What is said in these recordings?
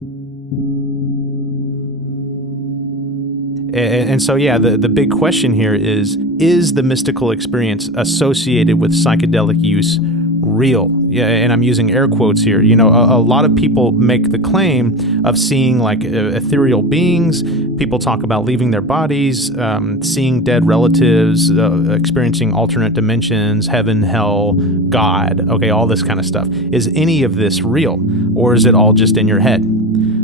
And so, yeah, the big question here is the mystical experience associated with psychedelic use real? Yeah, and I'm using air quotes here. You know, a lot of people make the claim of seeing like ethereal beings. People talk about leaving their bodies, seeing dead relatives, experiencing alternate dimensions, heaven, hell, God, okay, all this kind of stuff. Is any of this real, or is it all just in your head?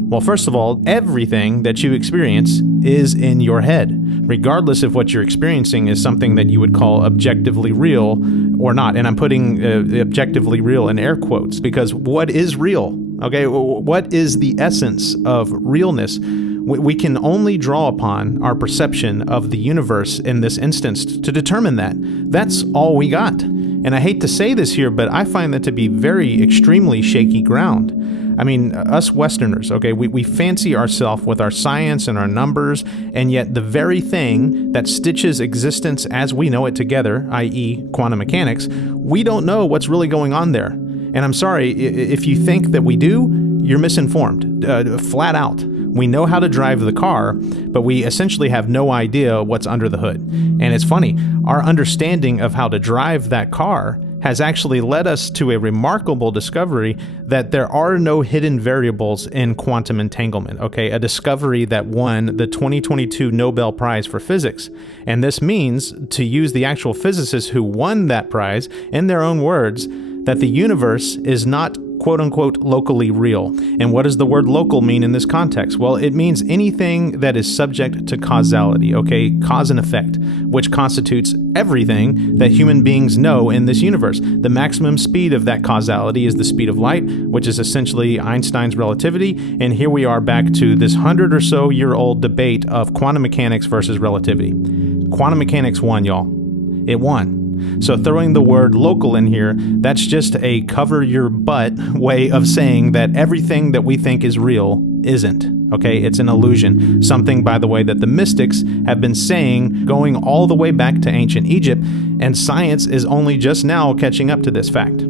Well, first of all, everything that you experience is in your head, regardless if what you're experiencing is something that you would call objectively real or not. And I'm putting objectively real in air quotes, because what is real? Okay, what is the essence of realness? We can only draw upon our perception of the universe in this instance to determine that. That's all we got. And I hate to say this here, but I find that to be very extremely shaky ground. I mean, us Westerners, okay, we fancy ourselves with our science and our numbers, and yet the very thing that stitches existence as we know it together, i.e. quantum mechanics, we don't know what's really going on there. And I'm sorry, if you think that we do, you're misinformed, flat out. We know how to drive the car, but we essentially have no idea what's under the hood. And it's funny, our understanding of how to drive that car has actually led us to a remarkable discovery that there are no hidden variables in quantum entanglement, okay? A discovery that won the 2022 Nobel Prize for Physics. And this means, to use the actual physicists who won that prize, in their own words, that the universe is not quote-unquote locally real. And what does the word local mean in this context? Well, it means anything that is subject to causality, okay? Cause and effect, which constitutes everything that human beings know in this universe. The maximum speed of that causality is the speed of light, which is essentially Einstein's relativity. And here we are back to this 100 or so year old debate of quantum mechanics versus relativity. Quantum mechanics won, y'all. It won. So throwing the word local in here, that's just a cover your butt way of saying that everything that we think is real isn't. Okay, it's an illusion. Something, by the way, that the mystics have been saying going all the way back to ancient Egypt, and science is only just now catching up to this fact.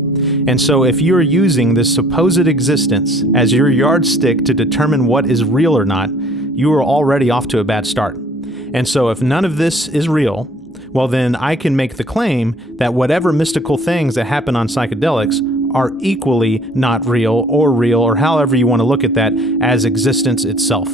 And so if you're using this supposed existence as your yardstick to determine what is real or not, you are already off to a bad start. And so if none of this is real, well, then I can make the claim that whatever mystical things that happen on psychedelics are equally not real, or however you want to look at that, as existence itself.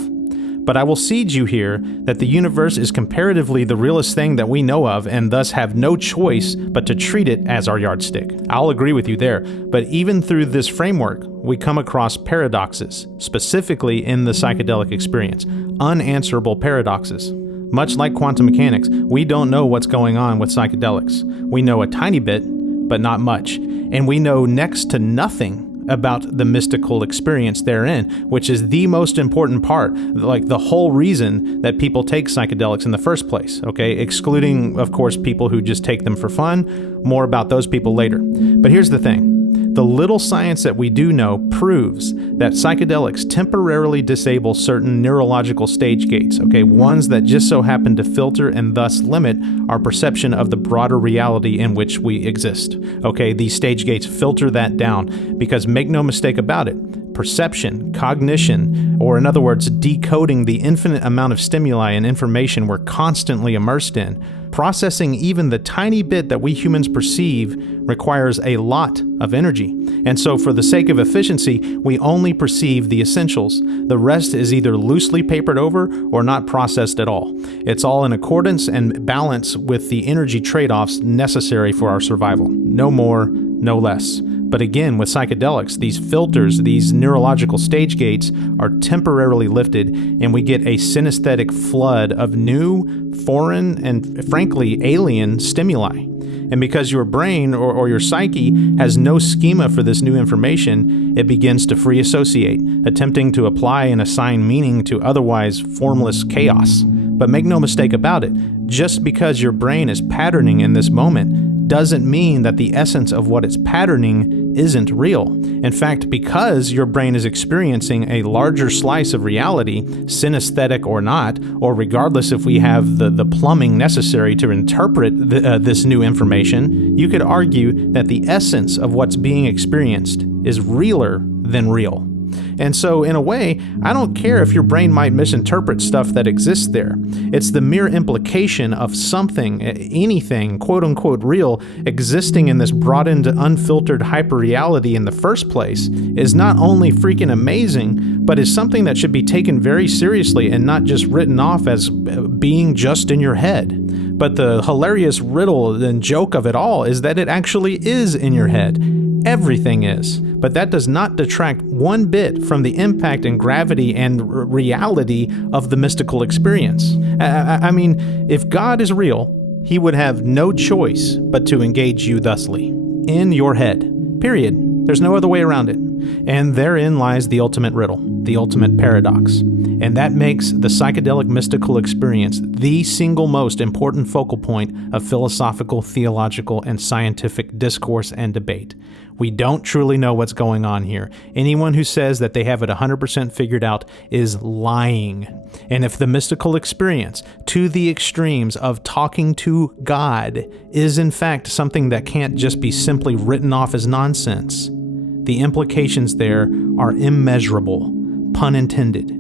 But I will cede you here that the universe is comparatively the realest thing that we know of, and thus have no choice but to treat it as our yardstick. I'll agree with you there, but even through this framework, we come across paradoxes, specifically in the psychedelic experience, unanswerable paradoxes. Much like quantum mechanics, we don't know what's going on with psychedelics. We know a tiny bit, but not much. And we know next to nothing about the mystical experience therein, which is the most important part, like the whole reason that people take psychedelics in the first place, okay? Excluding, of course, people who just take them for fun. More about those people later. But here's the thing. The little science that we do know proves that psychedelics temporarily disable certain neurological stage gates, okay, ones that just so happen to filter and thus limit our perception of the broader reality in which we exist. Okay, these stage gates filter that down because make no mistake about it, perception, cognition, or in other words, decoding the infinite amount of stimuli and information we're constantly immersed in, processing even the tiny bit that we humans perceive requires a lot of energy. And so for the sake of efficiency, we only perceive the essentials. The rest is either loosely papered over or not processed at all. It's all in accordance and balance with the energy trade-offs necessary for our survival. No more, no less. But again, with psychedelics, these filters, these neurological stage gates are temporarily lifted, and we get a synesthetic flood of new, foreign, and frankly, alien stimuli. And because your brain or your psyche has no schema for this new information, it begins to free associate, attempting to apply and assign meaning to otherwise formless chaos. But make no mistake about it, just because your brain is patterning in this moment doesn't mean that the essence of what it's patterning isn't real. In fact, because your brain is experiencing a larger slice of reality, synesthetic or not, or regardless if we have the plumbing necessary to interpret this new information, you could argue that the essence of what's being experienced is realer than real. And so, in a way, I don't care if your brain might misinterpret stuff that exists there. It's the mere implication of something, anything, quote-unquote real, existing in this broadened, unfiltered hyperreality in the first place is not only freaking amazing, but is something that should be taken very seriously and not just written off as being just in your head. But the hilarious riddle and joke of it all is that it actually is in your head. Everything is. But that does not detract one bit from the impact and gravity and reality of the mystical experience. I mean, if God is real, he would have no choice but to engage you thusly. In your head. Period. There's no other way around it. And therein lies the ultimate riddle, the ultimate paradox. And that makes the psychedelic mystical experience the single most important focal point of philosophical, theological, and scientific discourse and debate. We don't truly know what's going on here. Anyone who says that they have it 100% figured out is lying. And if the mystical experience, to the extremes of talking to God, is in fact something that can't just be simply written off as nonsense, the implications there are immeasurable, pun intended.